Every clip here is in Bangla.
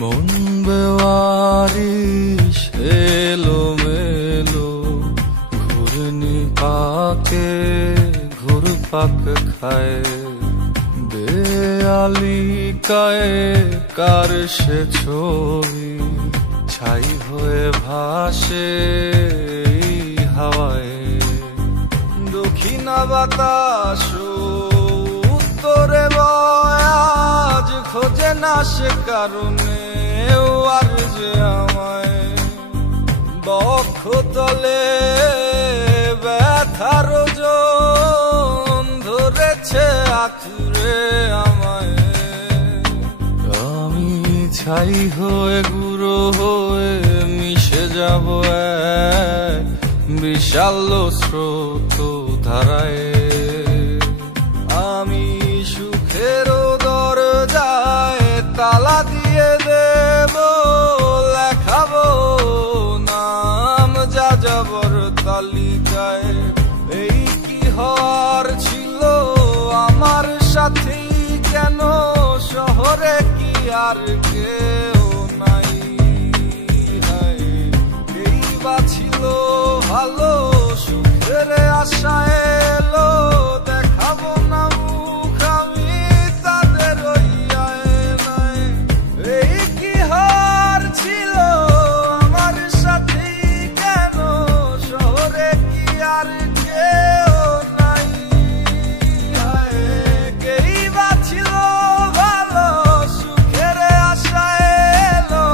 মন বেওয়ারিশ এলো মেলো, ঘুরনি পাকে ঘুরপাক খায়। দেয়ালি কায়ে কার সে ছবি, ছাই হয়ে ভাসে হাওয়ায়। দক্ষিণা বাতাস উত্তরে বয়াজ, খোঁজে না সে কারণে আর যে আমায়। বক্ষ তলে ব্যথার ওজন ধরেছে আঁকড়ে আমায়। আমি ছাই হয়ে গুঁড়ো হয়ে মিশে যাব এক বিশাল স্রোত ধারায়। আমি সুখের দরজায় তালা দিয়ে দেব, লেখাবো নাম যাযাবর তালিকায়। এই কি হওয়ার ছিল আমার সাথেই, কেন শহরে কি আর কেউ নাই? এই বা ছিল ভালো, সুখের আশা এলো, দেখাবো না মুখ আমি তাদের ওই আয়নায়। এই কি হার ছিল আমার সাথে, কেন শহরে কি আর কেউ নাই? কেই বা ছিল ভালো, সুখের আশা এলো,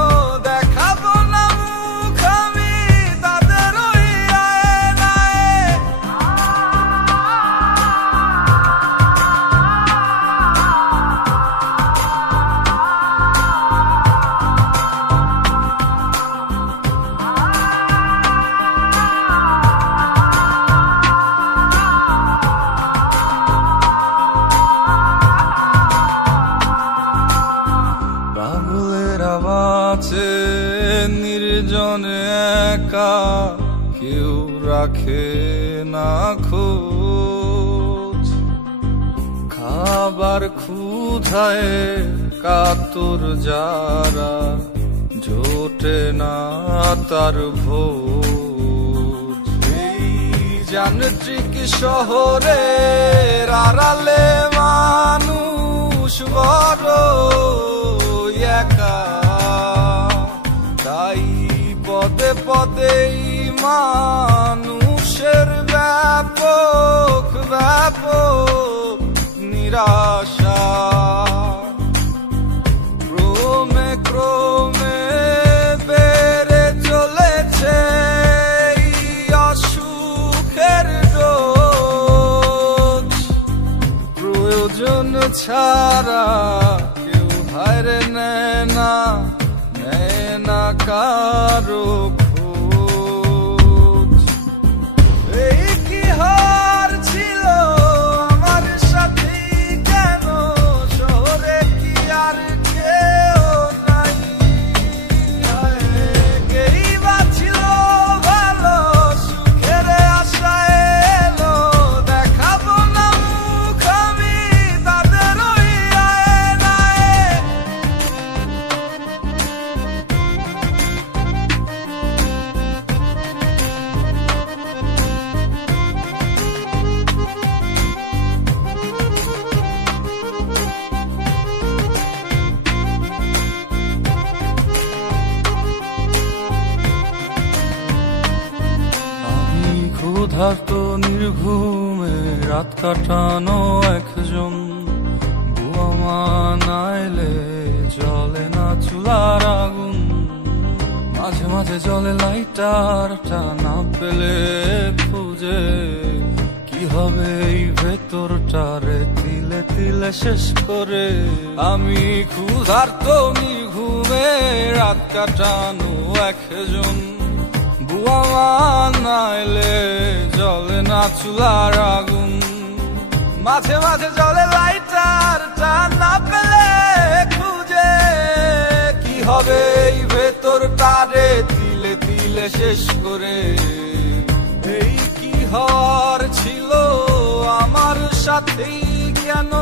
দেখাবো না মুখ আমি তাদের ওই আয়নায়। পাগলের আওয়াজে নির্জনে একা, কেউ রাখে না খোঁজ। খাবার ক্ষুধায় কাতর যারা, জোটে না তার ভোজ। এই যান্ত্রিক শহরের আড়ালে মানুষ বড় একা, তাই পদে পদেই মানুষের ব্যাপক ব্যাপক নিরাশা। ক্রমে ক্রমে বেড়ে চলেছে এই অসুখের ডোজ। প্রয়োজন ছাড়া কেউ হায়রে নেয় না কারো খোঁজ। এই কি হার ছিল আমার সাথে, কেন শহরে কি আর কেউ নাই? কেই বা ছিল ভালো, সুখের আশা এলো, দেখাবো না মুখ আমি তাদের ওই আয়নায়। আমি ক্ষুধার্ত নির্ঘুমে রাত কাটানো একজন, বুয়া মা নাইলে জ্বলে না চুলার আগুন। মাঝে মাঝে জ্বলে লাইটারটা, না পেলে খুঁজে কি হবে এই ভেতরটারে তিলে তিলে শেষ করে। আমি ক্ষুধার্ত নির্ঘুমে রাত কাটানো একজন, বুয়া মা নাইলে জ্বলে না চুলার আগুন। মাঝে মাঝে জ্বলে লাইটারটা, না পেলে খুঁজে কি হবে এই ভেতরটারে তিলে তিলে শেষ করে। এই কি হওয়ার ছিল আমার সাথেই, কেন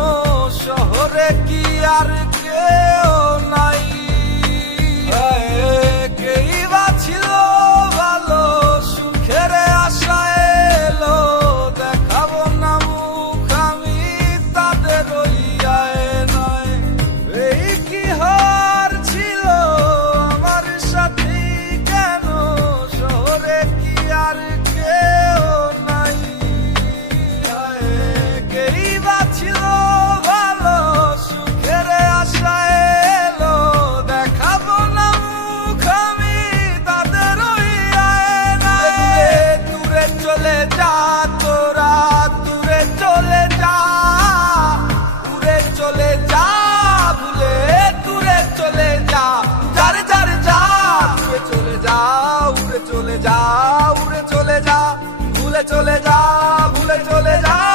শহরে কি আর কেউ নাই? উড়ে চলে যা, উড়ে চলে যা, ভুলে চলে যা, ভুলে চলে যা।